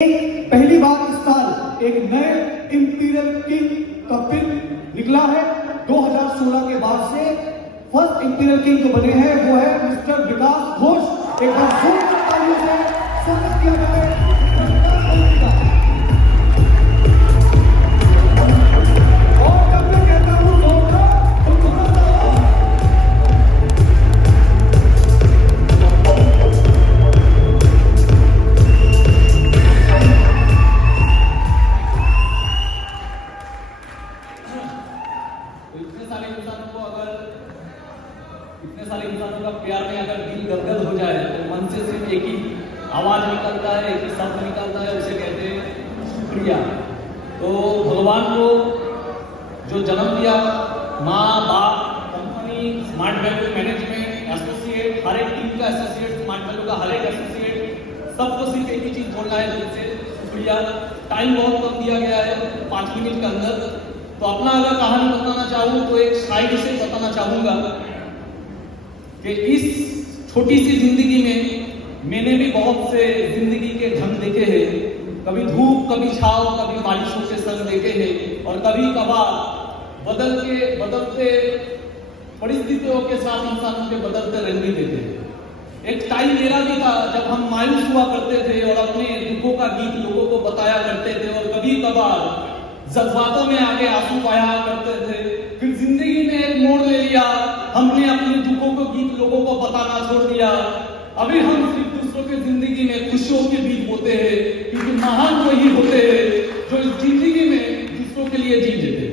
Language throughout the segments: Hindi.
पहली बार इस साल एक नए इंपीरियल किंग का फिल्म निकला है। 2016 के बाद से फर्स्ट इंपीरियल किंग जो बने हैं वो है मिस्टर विकास घोष। एक बार जोरदार तालियों से स्वागत किया जाए विकास घोष का। और जब मैं कहता हूं जोरदार तो इतने सारे इंसानों का प्यार में अगर दिल गदगद हो जाए तो मन से सिर्फ एक ही आवाज निकलता है, एक ही शब्द निकलता है, उसे कहते हैं शुक्रिया। तो भगवान को जो जन्म दिया, माँ बाप, company, smart value management, associate, हर एक टीम का एसोसिएट, स्मार्ट वैल्यू का हर एक एसोसिएट, सबको सिर्फ एक ही चीज बोलना है दिल से, शुक्रिया। टाइम बहुत कम दिया गया है, 5 मिनट के अंदर। तो अपना अगर कहानी बताना चाहूँ तो एक साइड से बताना चाहूंगा कि इस छोटी सी जिंदगी में मैंने भी बहुत से जिंदगी के ढंग देखे हैं। कभी धूप, कभी छाव, कभी बारिशों के संग देखे हैं, और कभी कभार बदलते परिस्थितियों के साथ इंसानों के बदलते रंग भी देते हैं। एक टाइम मेरा भी था जब हम मायूस हुआ करते थे और अपने दुखों का गीत लोगों को बताया करते थे, और कभी कभार जज्बातों में आगे आंसू बहाया करते थे। फिर जिंदगी में एक मोड़ ले लिया, हमने अपने दुखों को गीत लोगों को बताना छोड़ दिया। अभी हम सिर्फ दूसरों की जिंदगी में खुशियों के गीत बोते हैं, क्योंकि महान वही होते हैं जो इस जिंदगी में दूसरों के लिए जी लेते हैं।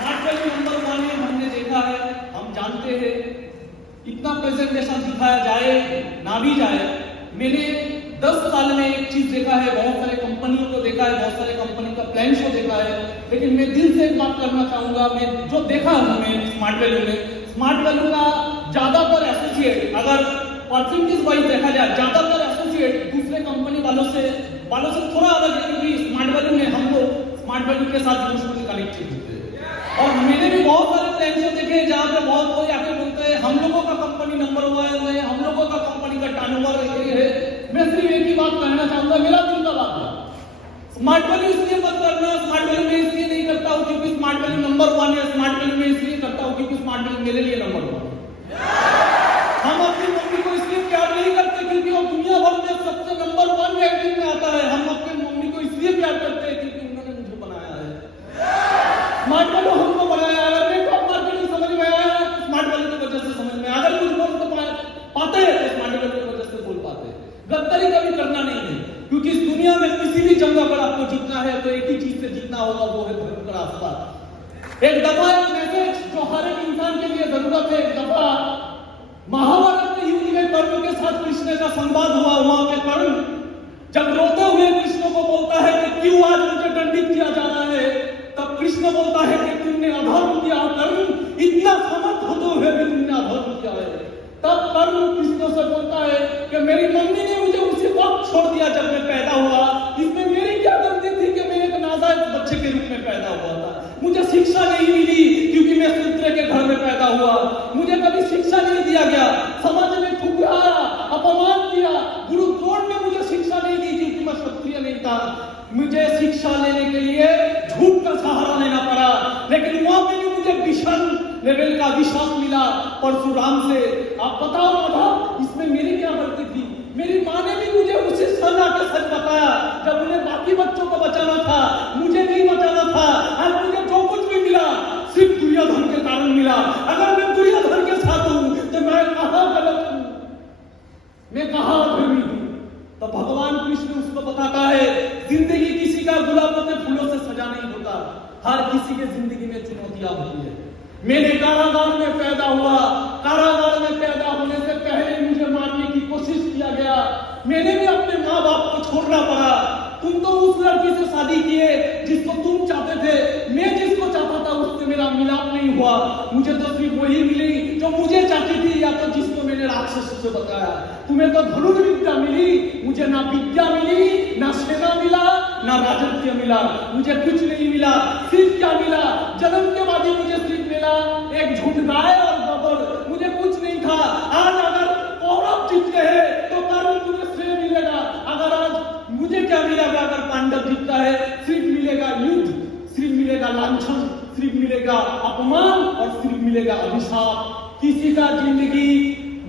नंबर 1 में हमने देखा है, हम जानते हैं, इतना प्रेजेंटेशन दिखाया जाए ना भी जाए, मैंने 10 साल में एक चीज देखा है, बहुत सारे कंपनियों को देखा है, बहुत सारे कंपनी का प्लान शो देखा है, लेकिन मैं दिल से एक बात करना चाहूंगा। मैं जो देखा हमने स्मार्ट वैल्यू का ज्यादातर एसोसिएट, अगर परसेंटेज वाइज देखा जाए, ज्यादातर एसोसिएट दूसरे कंपनी वालों से थोड़ा अलग है, क्योंकि स्मार्ट वैल्यू में हम लोग स्मार्ट वैल्यू के साथ इमोशनली कनेक्टेड होते हैं। और मैंने भी बहुत सारे प्लान शो देखे जहां पे बहुत कोई आके बोलते हैं हम लोगों का कंपनी नंबर 1 है, हम लोगों का कंपनी का टर्नओवर ये है। मैं सिर्फ एक ही बात कहना चाहूंगा, मेरा दिल का बात है, स्मार्ट वैल्यू इसलिए मत करना। स्मार्ट वैल्यू में इसलिए नहीं करता हूं क्योंकि स्मार्ट वैल्यू नंबर 1 है, स्मार्ट वैल्यू में इसलिए करता हूं क्योंकि स्मार्ट वैल्यू मेरे लिए नंबर 1 है। हम अपनी मम्मी को इसलिए प्यार नहीं करते क्योंकि वो दुनिया भर में सबसे नंबर 1 रैंकिंग में आता है। हम अपनी मम्मी को इसलिए प्यार करते हैं क्योंकि उन्होंने मुझे बनाया है। स्मार्ट वैल्यू हमको बनाया है। अगर मेरे को मार्केटिंग समझ में आया है तो स्मार्ट वैल्यू की वजह से समझ में, अगर कुछ बोल पाते हैं तो स्मार्ट वैल्यू की वजह से बोल पाते हैं। गद्दारी कभी करना नहीं है, क्योंकि इस दुनिया में किसी भी जंग पर आपको जीतना है तो एक ही चीज से जीतना होगा, वो है धर्म का रास्ता। एक दफा एक मैसेज जो हर एक इंसान के लिए जरूरत है। एक दफा महाभारत के युद्ध में कर्ण के साथ कृष्ण का संवाद हुआ। वहां पे कर्ण जब रोते हुए कृष्ण को बोलता है कि क्यों आज मुझे दंडित किया जा रहा है, तब कृष्ण बोलता है कि तुमने अधर्म किया कर्ण, इतना समर्थ होते हुए भी तुमने अधर्म किया है। तब कर्ण कृष्ण से बोलता है कि मेरी मम्मी ने मुझे उसी वक्त छोड़ दिया जब मैं पैदा हुआ। इसमें मेरी क्या गलती थी कि मैं एक नाजायज बच्चे के रूप में पैदा हुआ था। मुझे शिक्षा नहीं मिली क्योंकि मैं शूद्र के घर में पैदा हुआ। मुझे कभी शिक्षा नहीं दिया गया, समाज में ठुकराया, अपमान किया। गुरु द्रोण ने मुझे शिक्षा नहीं दी क्योंकि मैं क्षत्रिय नहीं था। मुझे शिक्षा लेने के लिए झूठ का सहारा लेना पड़ा, लेकिन वहां पे भी मुझे विषम लेवल का विश्वास मिला परशुराम से। आप बताओ राधा, इसमें मेरी क्या गलती थी? मेरी माँ ने भी मुझे उसी समय आके सच बताया जब उन्हें बाकी बच्चों को बचाना था, मुझे नहीं बचाना था। आज मुझे जो कुछ भी मिला सिर्फ दुर्योधन के कारण मिला। अगर मैं दुर्योधन के साथ हूं तो मैं कहां गलत हूं, मैं कहां अधर्मी हूं? तो भगवान कृष्ण उसको बताता है जिंदगी किसी का गुलाबों के फूलों से सजा नहीं होता, हर किसी के जिंदगी में चुनौतियां होती है। मैंने कारागार में पैदा हुआ, कारागार में पैदा होने से पहले मुझे मारने की कोशिश किया गया। मैंने भी अपने माँ बाप को छोड़ना पड़ा। तुम तो उस लड़की से शादी किए जिसको तुम चाहते थे, मैं जिसको चाहता था उससे मेरा मिलाप नहीं हुआ। मुझे तो सिर्फ वही मिली जो मुझे चाहती थी, या तो जिसको मैंने राक्षस से बताया। तुम्हें तो धनुर्विद्या मिली, मुझे ना विद्या मिली, ना सेना मिला, ना राजत्व मिला। मुझे कुछ नहीं मिला। सिर्फ क्या मिला? जन्म के बाद ही मुझे सिर्फ मिला एक झुंड गाय और गोबर। मुझे कुछ नहीं था। आज अगर कौरव जीत गए तो कर्ण मुझे जगह अगर पांडव जीतता है, सिर्फ मिलेगा युद्ध, सिर्फ मिलेगा लांछन, सिर्फ मिलेगा अपमान और सिर्फ मिलेगा अभिशाप। किसी का जिंदगी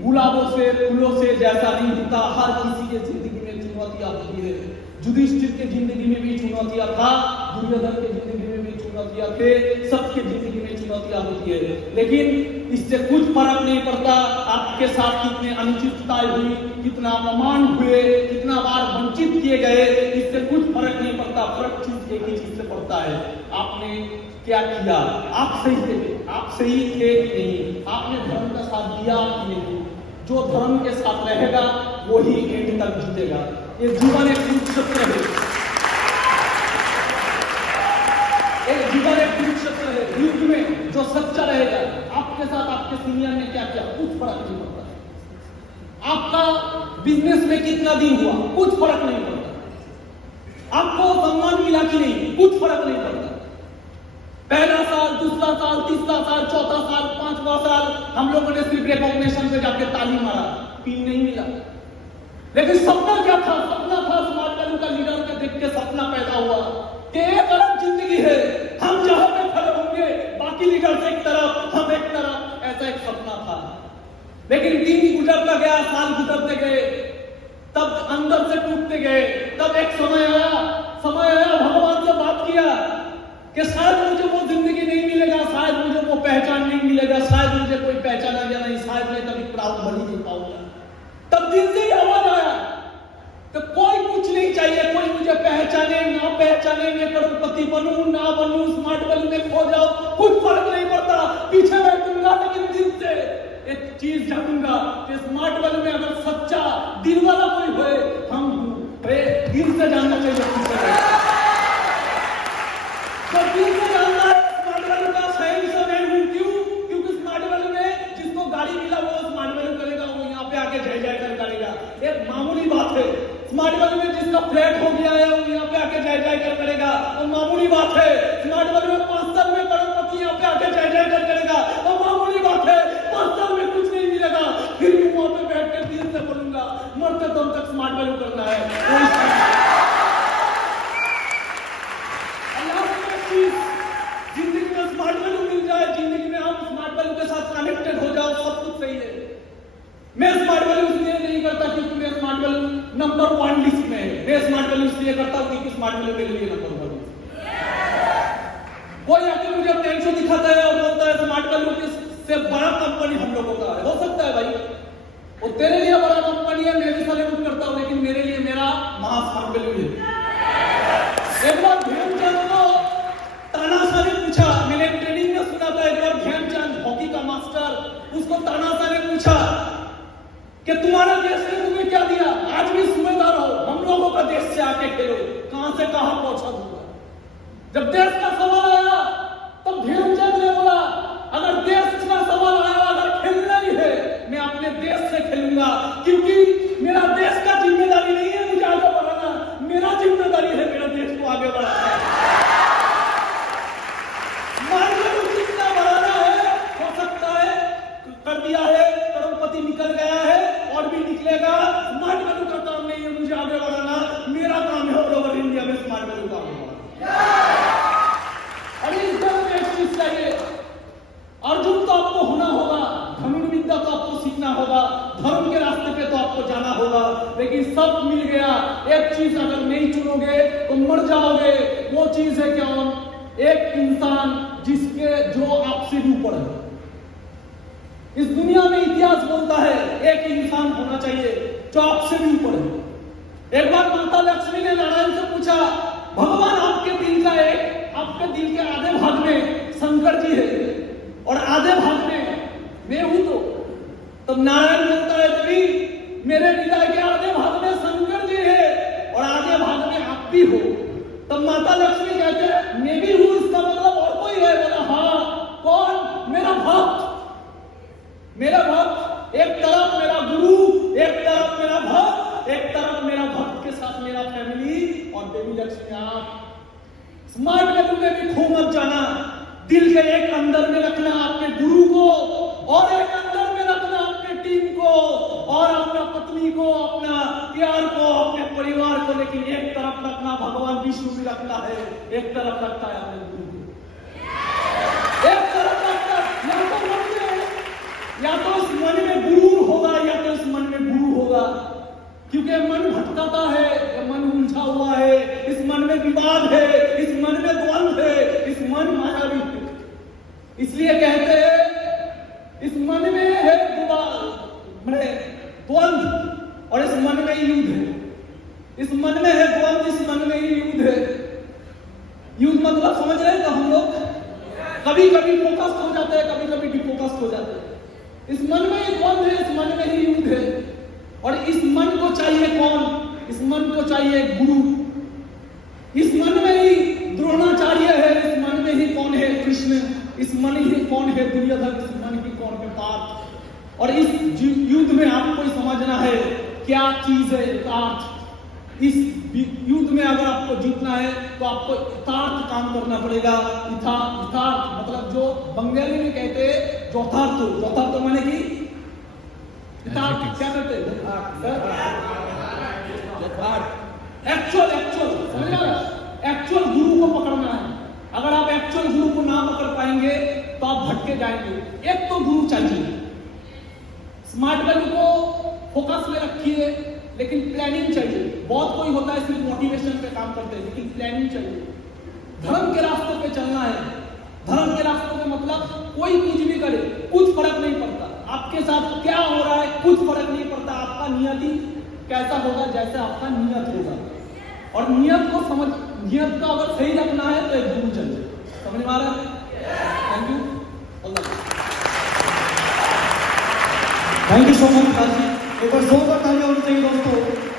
गुलाबों से फूलों से जैसा नहीं होता, हर किसी के जिंदगी में चुनौतियां होती है। युधिष्ठिर के जिंदगी में भी चुनौतियां था, दुर्योधन के जिंदगी में भी चुनौतियां थे, सबके जिंदगी में चुनौतियां होती है। लेकिन इससे कुछ फर्क नहीं पड़ता आपके साथ कितने अनुचितताएं हुई, कितना अपमान हुए, कितना बार वंचित किए गए, इससे कुछ फर्क नहीं पड़ता। फर्क चीज एक ही चीज से पड़ता है, आपने क्या किया। आप सही थे, आप सही थे कि नहीं, आपने धर्म का साथ दिया कि नहीं। जो धर्म के साथ रहेगा वही एंड तक जीतेगा। ये जीवन एक कुरुक्षेत्र है, एक जीवन एक कुरुक्षेत्र है। युद्ध में जो सच्चा रहेगा, आपके साथ आपके सीनियर ने क्या किया, कुछ फर्क नहीं पड़ता। आपका बिजनेस में कितना दिन हुआ, कुछ फर्क नहीं पड़ता। आपको सम्मान मिला कि नहीं, कुछ फर्क नहीं पड़ता। पहला साल, दूसरा साल, तीसरा साल, चौथा साल, पांचवा साल, हम लोगों ने सिर्फ रिकॉग्निशन पे जाके ताली मारा, पिन नहीं मिला। लेकिन सपना क्या था, सपना था स्मार्ट वैल्यू का लीडर के देख के सपना पैदा हुआ कि एक अलग जिंदगी है, हम जहां पे खड़े होंगे बाकी लीडर एक तरफ, हम एक तरफ, ऐसा एक सपना था। लेकिन दिन गुजरता गया, साल गुजरते गए, तब अंदर से टूटते गए। तब एक समय आया भगवान से बात किया कि शायद मुझे वो जिंदगी नहीं मिलेगा, शायद मुझे वो पहचान नहीं मिलेगा, शायद मुझे कोई पहचानेगा नहीं, शायद मैं कभी प्राउड बन नहीं पाऊंगा। तब दिल से ही आवाज आया कि कोई कुछ नहीं चाहिए, कोई मुझे पहचाने ना पहचाने, मैं करोड़पति बनूं ना बनूं, स्मार्ट वैल्यू में खो जाओ, कुछ फर्क नहीं पड़ता। पीछे बैठूंगा लेकिन दिल से एक चीज जानूंगा कि स्मार्ट वैल्यू में अगर सच्चा दिल वाला कोई होए, हम दिल से जानना चाहिए। तो दिल से जानना है स्मार्ट वैल्यू का सही से मैं हूं। क्यों? क्योंकि स्मार्ट वैल्यू में जिसको गाड़ी मिला वो स्मार्ट वैल्यू करेगा, वो यहाँ पे आके जय जय कर करेगा, एक मामूली बात है। स्मार्ट वैल्यू में जिसका फ्लैट हो गया है वो यहाँ पे आके जय जय कर करेगा, वो मामूली बात है। स्मार्ट वैल्यू में 5 साल में करोड़पति यहाँ पे आके जय जय कर करेगा, वो मामूली बात है। 5 साल में कुछ नहीं मिलेगा, फिर भी वहां पे बैठ के दिल से बोलूंगा, मरते दम तक स्मार्ट वैल्यू करना है। जिंदगी में स्मार्ट वैल्यू मिल जाए, जिंदगी में हम स्मार्ट वैल्यू के साथ कनेक्टेड हो जाओ, सब कुछ सही है। मैं स्मार्ट वैल्यू इसलिए नहीं करता क्योंकि मैं स्मार्ट वैल्यू नंबर 1 लिस्ट में है। मैं स्मार्ट वैल्यू इसलिए करता हूं क्योंकि स्मार्ट वैल्यू मेरे लिए नंबर 1 है। कोई आके मुझे अपने एंशो दिखाता है और बोलता है स्मार्ट वैल्यू से बड़ा कंपनी हम लोगों का है। हो सकता है भाई, वो तेरे लिए बड़ा कंपनी है, मैं भी सेलिब्रेट करता हूं, लेकिन मेरे लिए मेरा स्मार्ट वैल्यू है। एक बार ध्यानचंद को तानाशाह ने पूछा, मैंने ट्रेनिंग में सुना था, एक बार ध्यानचंद हॉकी का मास्टर, उसको तानाशाह ने पूछा कि तुम्हारे देश ने तुम्हें क्या दिया, आज भी सूबेदार हो, हम लोगों का देश से आके खेलो, कहां से कहां पहुंचा दूंगा। जब देश का सवाल आया तब ध्यानचंद ने बोला, अगर देश का सवाल आया, अगर खेलना ही है, मैं अपने देश से खेलूंगा, क्योंकि मेरा देश का जिम्मेदारी नहीं है मुझे आगे बढ़ाना, मेरा जिम्मेदारी है मेरा देश को आगे बढ़ाना। कितना बढ़ाना है, हो सकता है कर दिया है, करोड़पति निकल गया है और भी निकलेगा। स्मार्ट वैल्यू का काम नहीं है मुझे आगे बढ़ाना, मेरा काम है ऑल ओवर इंडिया में स्मार्ट वैल्यू का और इस देश में एक चीज चाहिए, अर्जुन तो आपको होना होगा, धनुर्विद्या तो आपको सीखना होगा, धर्म के रास्ते पे तो आपको जाना होगा, लेकिन सब मिल गया। एक चीज अगर नहीं चुनोगे तो मर जाओगे। वो चीज है क्या? एक इंसान जो आपसे भी ऊपर है। इस दुनिया में इतिहास बोलता है एक इंसान होना चाहिए जो आपसे भी ऊपर है। एक बार माता लक्ष्मी ने नारायण से पूछा, भगवान आपके दिल के आधे भाग में शंकर जी है और आधे भाग में मैं हूं। तो तब नारायण बोलता है, देवी मेरे हृदय के आधे भाग में शंकर जी है और आधे भाग में आप भी हो। तब माता लक्ष्मी कहते हैं, मैं भी हूं, इसका मतलब और कोई है? बोला हाँ, कौन? मेरा भक्त। एक तरफ मेरा गुरु, एक तरफ मेरा भक्त, एक तरफ मेरा भक्त के साथ मेरा फैमिली और देवी लक्ष्मी आप। स्मार्ट वैल्यू में भी खो मत जाना। दिल के एक अंदर में रखना अपने गुरु को और एक अंदर में रखना अपने टीम को और अपना पत्नी को, अपना प्यार को, अपने परिवार को, लेकिन एक तरफ रखना भगवान विष्णु भी रखता है, एक तरफ रखता है अपने गुरु को, एक तरफ रखता है। या तो इस मन में गुरु होगा, या तो इस मन में गुरु होगा, क्योंकि मन भटकाता है, मन उलझा हुआ है, इस मन में विवाद है, इस मन में द्वंद्व है, इस मन मायावी है। इसलिए कहते हैं इस मन में है द्वंद्व और इस मन में ही युद्ध है। इस मन में है द्वंद्व, इस मन में ही युद्ध है। युद्ध मतलब समझ रहे हैं? तो हम लोग कभी कभी फोकस हो जाते हैं, कभी कभी डिफोकस हो जाते हैं। इस मन में ही द्वंद्व है, इस मन में ही युद्ध है। और इस मन को चाहिए कौन? इस मन को चाहिए गुरु। इस मन में ही द्रोणाचार्य है, इस मन में ही कौन है? कृष्ण। इस मन ही कौन है? दुर्योधन। इस मन ही कौन है? पार्थ। और इस युद्ध में आपको समझना है क्या चीज है? यथार्थ। इस युद्ध में अगर आपको जीतना है तो आपको यथार्थ काम करना पड़ेगा। यथार्थ मतलब जो बंगाली में कहते हैं यथार्थ। यथार्थ माने की क्या करते हैं? एक्चुअल गुरु को पकड़ना है। अगर आप एक्चुअल गुरु को ना पकड़ पाएंगे तो आप भटके जाएंगे। एक तो गुरु चाहिए। स्मार्ट वैल्यू को फोकस में रखिए, लेकिन प्लानिंग चाहिए। बहुत कोई होता है सिर्फ मोटिवेशन पे काम करते हैं, लेकिन प्लानिंग चाहिए। धर्म के रास्ते पे चलना है। धर्म के रास्ते पे मतलब कोई कुछ भी करे, कुछ फर्क नहीं पड़ता। आपके साथ क्या हो रहा है कुछ फर्क नहीं पड़ता। आपका नियत ही कैसा होगा? जैसे आपका नियत होगा। और नियत को नियत का अगर सही रखना है तो एक गुरु चाहिए। समझ में आ रहा है? Thank you. Thank you so much. एक बार जोरदार तालियां होनी चाहिए दोस्तों।